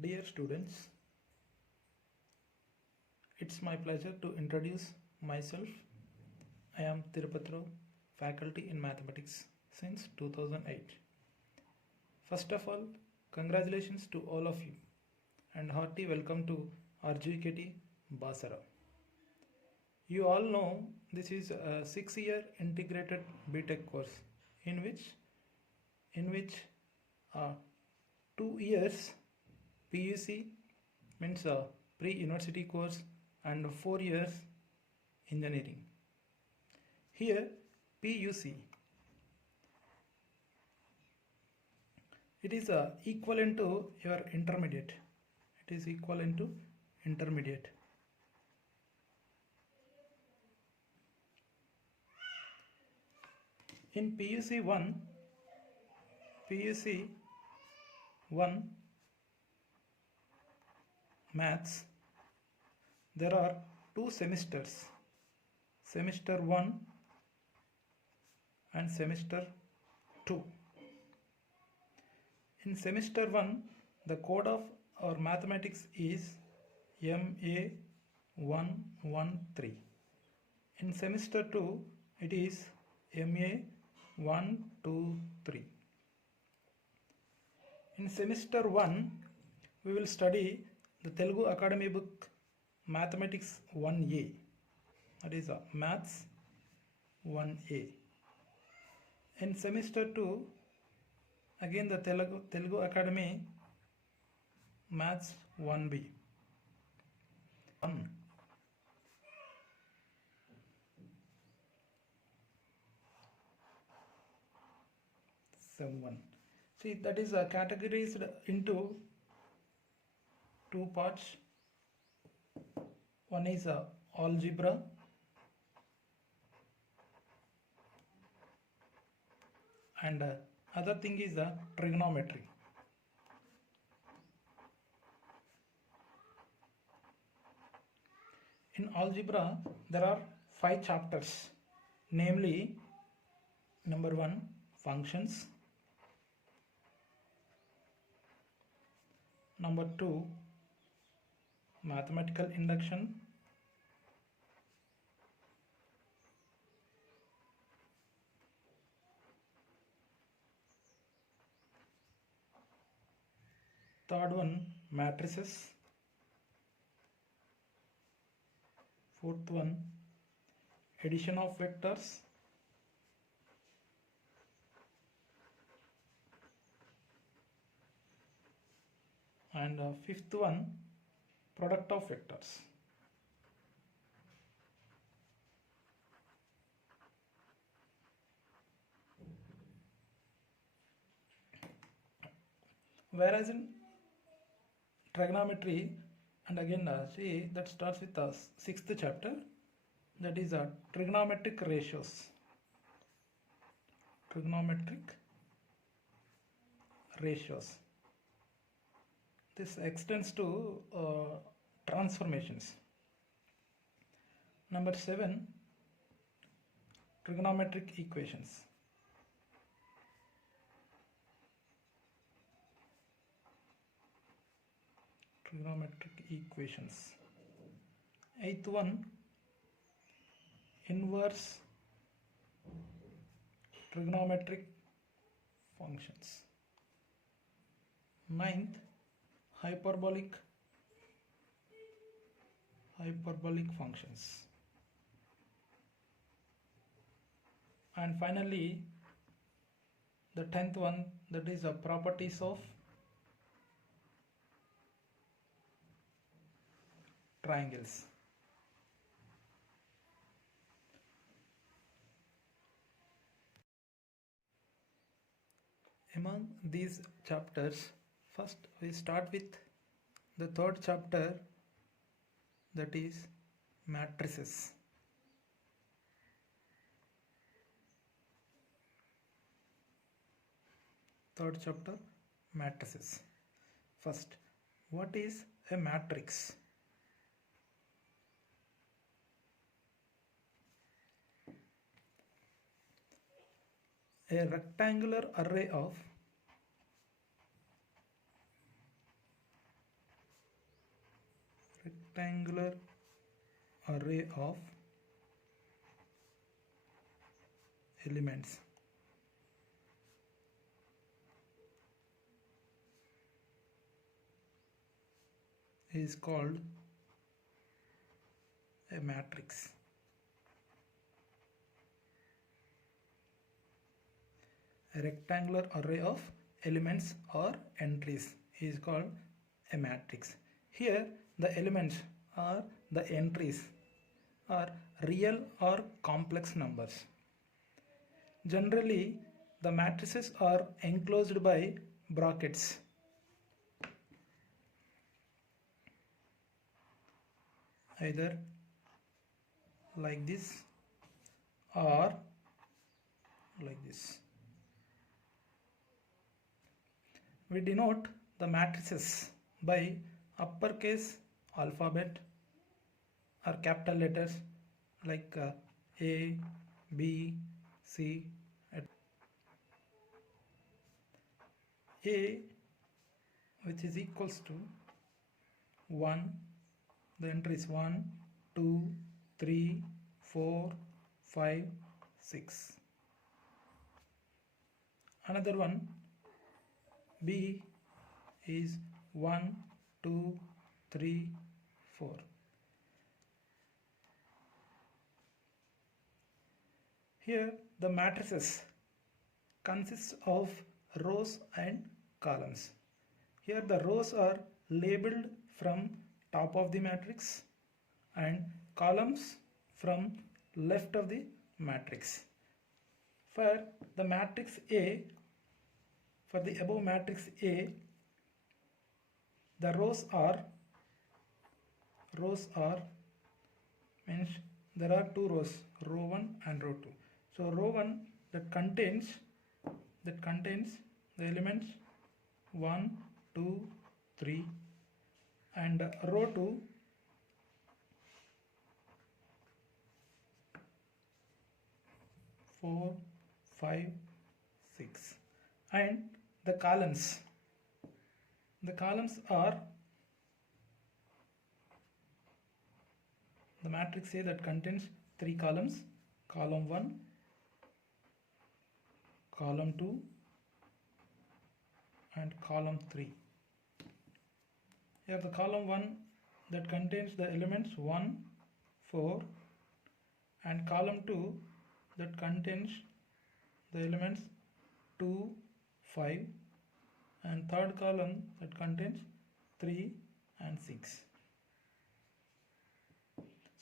Dear students, it's my pleasure to introduce myself. I am Tirupati Rao, faculty in mathematics since 2008. First of all, congratulations to all of you and hearty welcome to RGKT Basara. You all know this is a 6-year integrated BTech course in which 2 years PUC means a pre-university course and 4 years engineering. Here PUC it is equivalent to your intermediate. It is equivalent to intermediate. In PUC 1 maths, there are 2 semesters, semester 1 and semester 2. In semester 1, the code of our mathematics is MA113. In semester 2, it is MA123. In semester 1, we will study the Telugu Academy book Mathematics 1A. That is Maths 1A. In semester 2, again the Telugu Academy Maths 1B. 1. Sem 1. See, that is categorized into 2 parts. One is algebra and other thing is trigonometry. In algebra there are 5 chapters, namely number 1 functions, number 2 mathematical induction, third one matrices, fourth one addition of vectors, and fifth one product of vectors. Whereas in trigonometry, and again see that starts with the 6th chapter, that is trigonometric ratios. Trigonometric ratios. This extends to transformations. Number 7 trigonometric equations. Trigonometric equations. 8th one inverse trigonometric functions. 9th hyperbolic functions. And finally the 10th one, that is the properties of triangles. Among these chapters, first we start with the 3rd chapter, that is matrices. Third chapter matrices. First, what is a matrix? A rectangular array of rectangular array of elements is called a matrix. A rectangular array of elements or entries is called a matrix. Here the elements or the entries are real or complex numbers. Generally, the matrices are enclosed by brackets. Either like this or like this. We denote the matrices by uppercase alphabet or capital letters like A, B, C. A, which is equals to 1, the entry is 1, 2, 3, 4, 5, 6. Another one, B, is 1, 2, 3, 4. Here the matrices consist of rows and columns. Here the rows are labeled from top of the matrix and columns from left of the matrix. For the matrix A, for the above matrix A, the rows are means there are two rows, row 1 and row 2. So row 1 that contains the elements 1, 2, 3, and row 2 4, 5, 6, and the columns are the matrix A that contains 3 columns, column 1, column 2, and column 3. Here the column 1 that contains the elements 1, 4, and column 2 that contains the elements 2, 5, and third column that contains 3 and 6.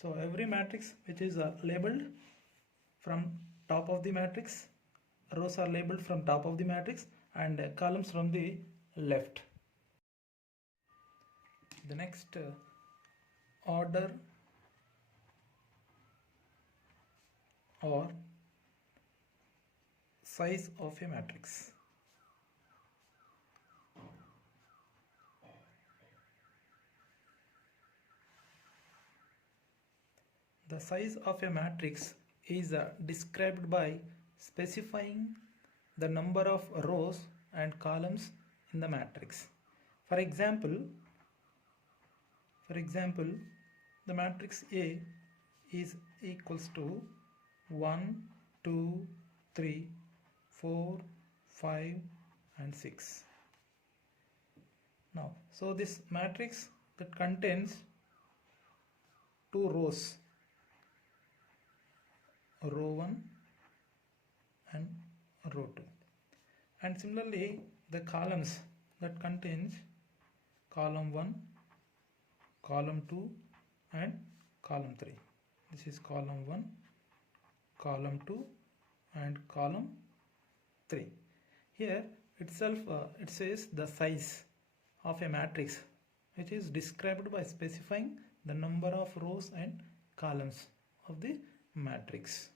So every matrix which is labeled from top of the matrix, rows are labeled from top of the matrix and columns from the left. The next order or size of a matrix. The size of a matrix is described by specifying the number of rows and columns in the matrix. For example, the matrix A is equals to 1, 2, 3, 4, 5, and 6. Now, so this matrix that contains 2 rows, row 1 and row 2, and similarly the columns that contains column 1, column 2, and column 3. This is column 1, column 2, and column 3. Here itself it says the size of a matrix, which is described by specifying the number of rows and columns of the matrix.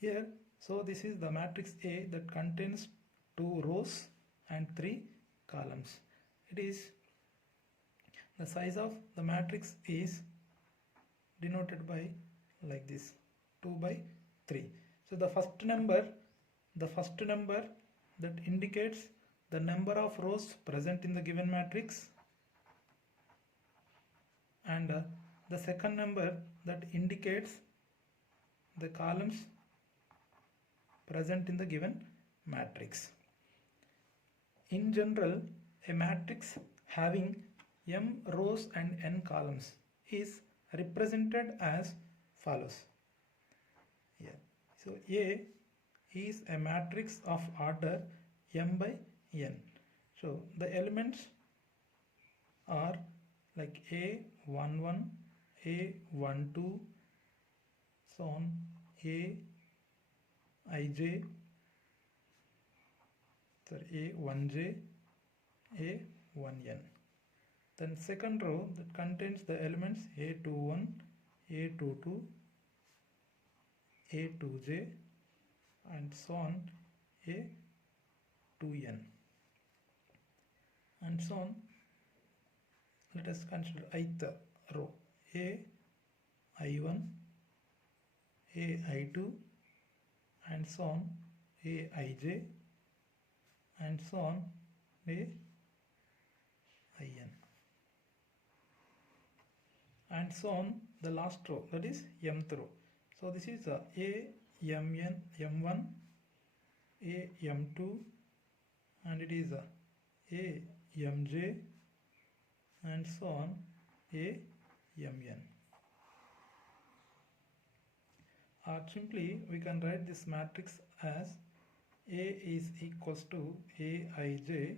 Here, so this is the matrix A that contains 2 rows and 3 columns. It is the size of the matrix is denoted by like this, 2 by 3. So the first number that indicates the number of rows present in the given matrix, and the second number that indicates the columns present in the given matrix. In general, a matrix having m rows and n columns is represented as follows. Yeah. So A is a matrix of order m by n. So the elements are like A11, A12, so on, A1J, A1N. Then second row that contains the elements A21, A22, A2J, and so on, A2N, and so on. Let us consider ith row, AI1, AI2, and so on, Aij, and so on, Ain, and so on the last row, that is mth row. So this is AMN, M1, AM2, and it is AMJ, and so on, AMN. Or simply we can write this matrix as A is equals to Aij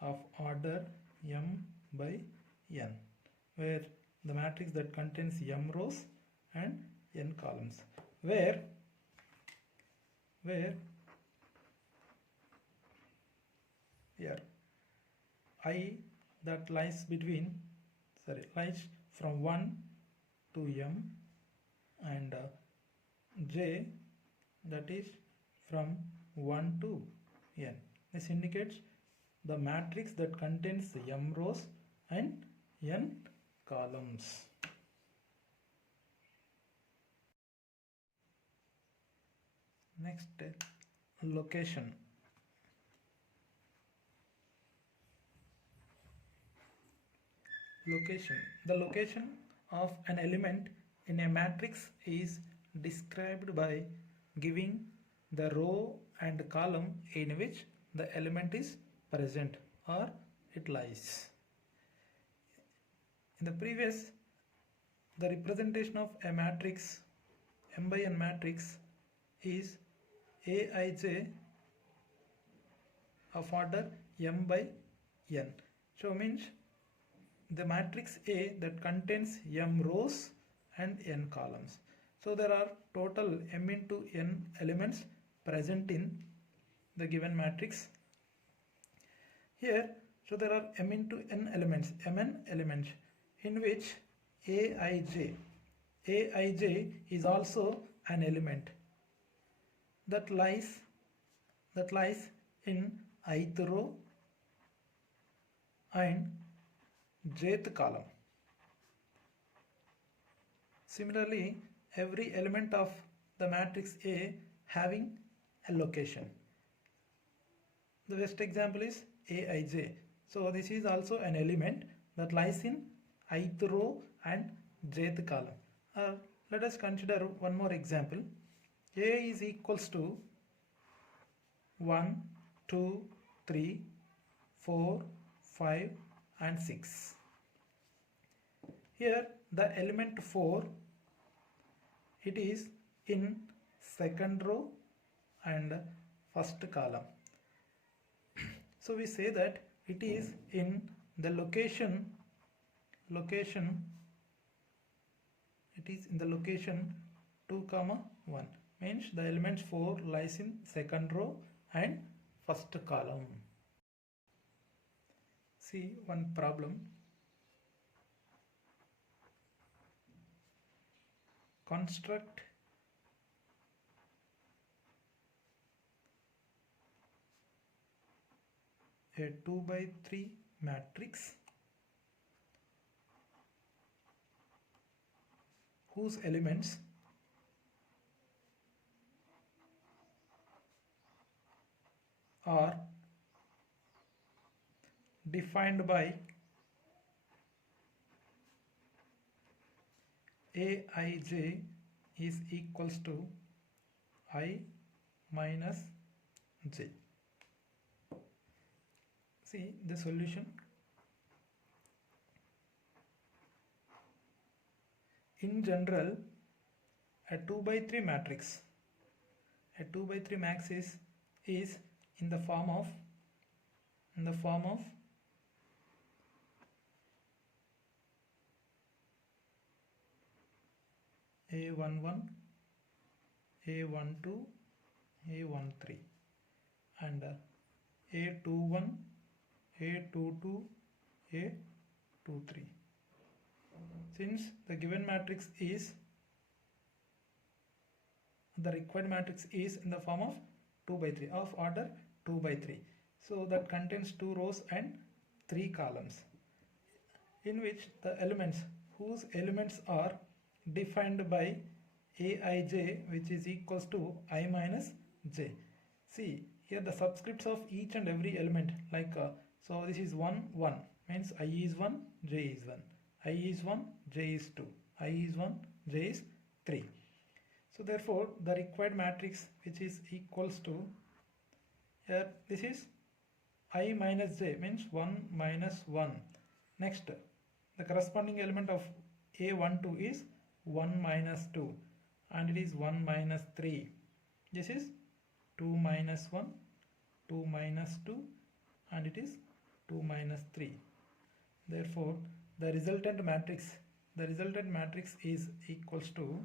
of order m by n, where the matrix that contains m rows and n columns, where here I that lies from 1 to m, and j that is from 1 to n. This indicates the matrix that contains m rows and n columns. Next, location. The location of an element in a matrix is described by giving the row and column in which the element is present or it lies. In the previous, the representation of a matrix, m by n matrix, is Aij of order m by n. So means the matrix A that contains m rows and n columns. So there are total m into n elements present in the given matrix. Here, so there are m into n elements, mn elements, in which Aij is also an element that lies in ith row and jth column. Similarly, every element of the matrix A having a location. The best example is Aij. So this is also an element that lies in ith row and jth column. Let us consider one more example. A is equals to 1, 2, 3, 4, 5 and 6. Here the element 4, it is in second row and first column. So we say that it is in the location it is in the location 2, 1, means the element 4 lies in second row and first column. See one problem. Construct a 2 by 3 matrix whose elements are defined by Aij is equals to I minus j. See the solution. In general, a 2 by 3 matrix, a 2 by 3 matrix is in the form of A11, A12, A13 and A21, A22, A23. Since the given matrix is, the required matrix is in the form of 2 by 3 of order 2 by 3. So that contains 2 rows and 3 columns, in which the elements whose elements are defined by Aij, which is equals to I minus j. See here the subscripts of each and every element, like so this is 1 1 means I is 1, j is 1, I is 1, j is 2, I is 1, j is 3. So therefore the required matrix, which is equals to, here this is I minus j means 1 minus 1. Next, the corresponding element of A12 is 1 minus 2 and it is 1 minus 3. This is 2 minus 1, 2 minus 2 and it is 2 minus 3. Therefore the resultant matrix is equals to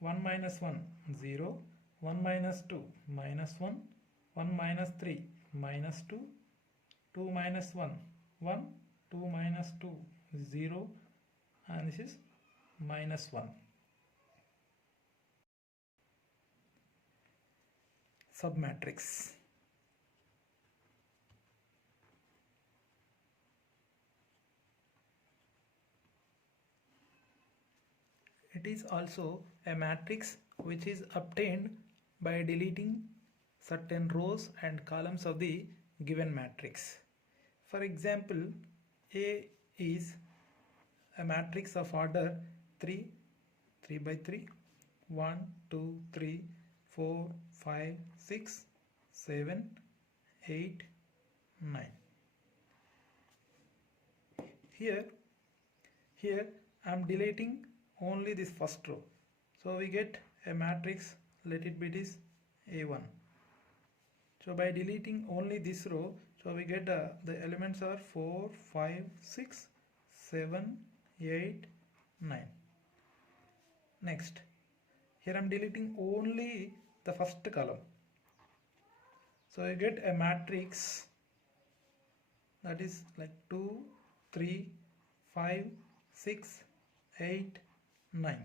1 minus 1 0, 1 minus 2 minus 1, 1 minus 3 minus 2, 2 minus 1 1, 2 minus 2 0 and this is minus 1. Submatrix. It is also a matrix which is obtained by deleting certain rows and columns of the given matrix. For example, A is a matrix of order 3, 3 by 3, 1, 2, 3, 4, 5, 6, 7, 8, 9. Here I am deleting only this first row. So we get a matrix, let it be this A1. So by deleting only this row, so we get the elements are 4, 5, 6, 7, 8, 9. Next, here I am deleting only the first column. So I get a matrix that is like 2, 3, 5, 6, 8, 9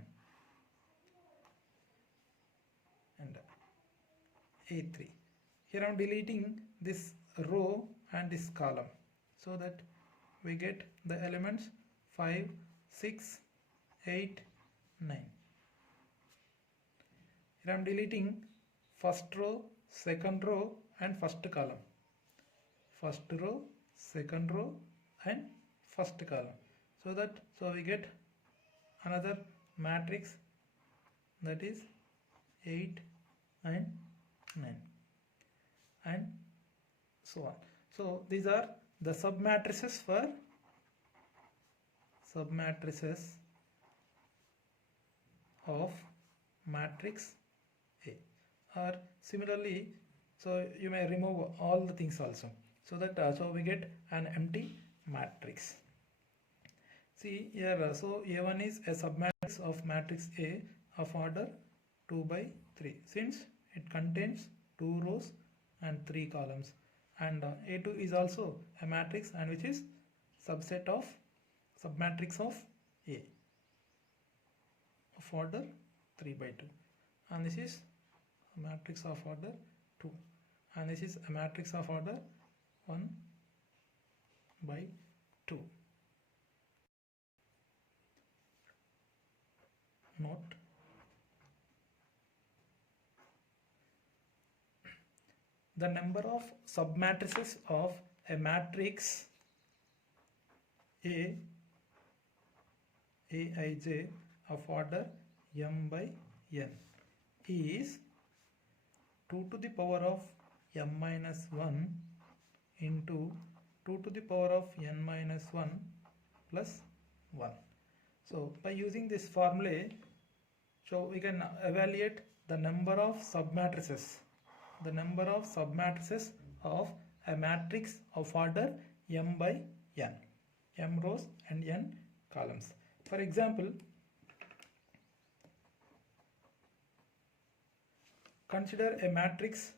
and A3. Here I am deleting this row and this column, so that we get the elements 5, 6, 8, 9. Here I am deleting first row, second row and first column. First row, second row and first column. So we get another matrix, that is 8 and 9 and so on. So these are the submatrices for submatrices of matrix A. Or similarly, so you may remove all the things also, so that so we get an empty matrix. See here, so A1 is a submatrix of matrix A of order 2 by 3, since it contains 2 rows and 3 columns, and A2 is also a matrix and which is subset of submatrix of A of order 3 by 2, and this is a matrix of order 2, and this is a matrix of order 1 by 2. Note: the number of submatrices of a matrix A, Aij of order m by n is 2 to the power of m minus 1 into 2 to the power of n minus 1 plus 1. So by using this formula, so we can evaluate the number of submatrices, of a matrix of order m by n, m rows and n columns. For example, consider a matrix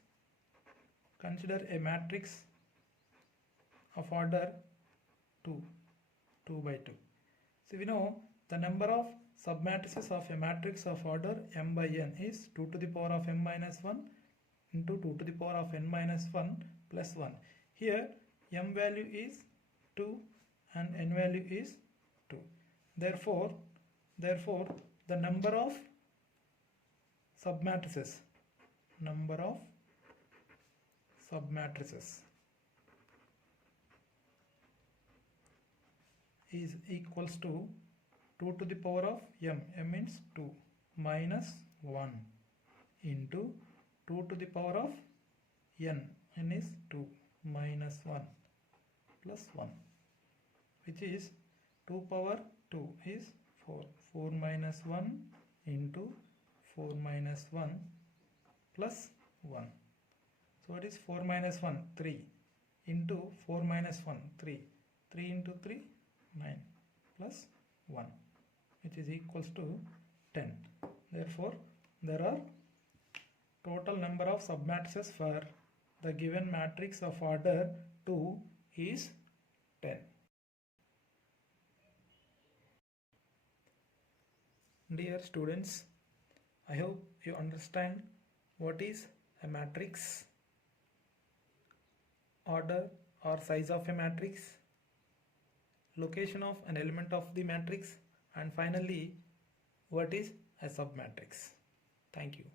of order 2 by 2. So we know the number of submatrices of a matrix of order m by n is 2 to the power of m minus 1 into 2 to the power of n minus 1 plus 1. Here m value is 2 and n value is 2. Therefore the number of submatrices is equals to 2 to the power of m means 2 minus 1 into 2 to the power of n is 2 minus 1 plus 1, which is 2 power 2 is 4 minus 1 into 4 minus 1 plus 1. So it is 4 minus 1 3 into 4 minus 1 3 into 3 9 plus 1, which is equals to 10. Therefore there are total number of submatrices for the given matrix of order 2 is 10. Dear students, I hope you understand what is a matrix, order or size of a matrix, location of an element of the matrix, and finally what is a submatrix. Thank you.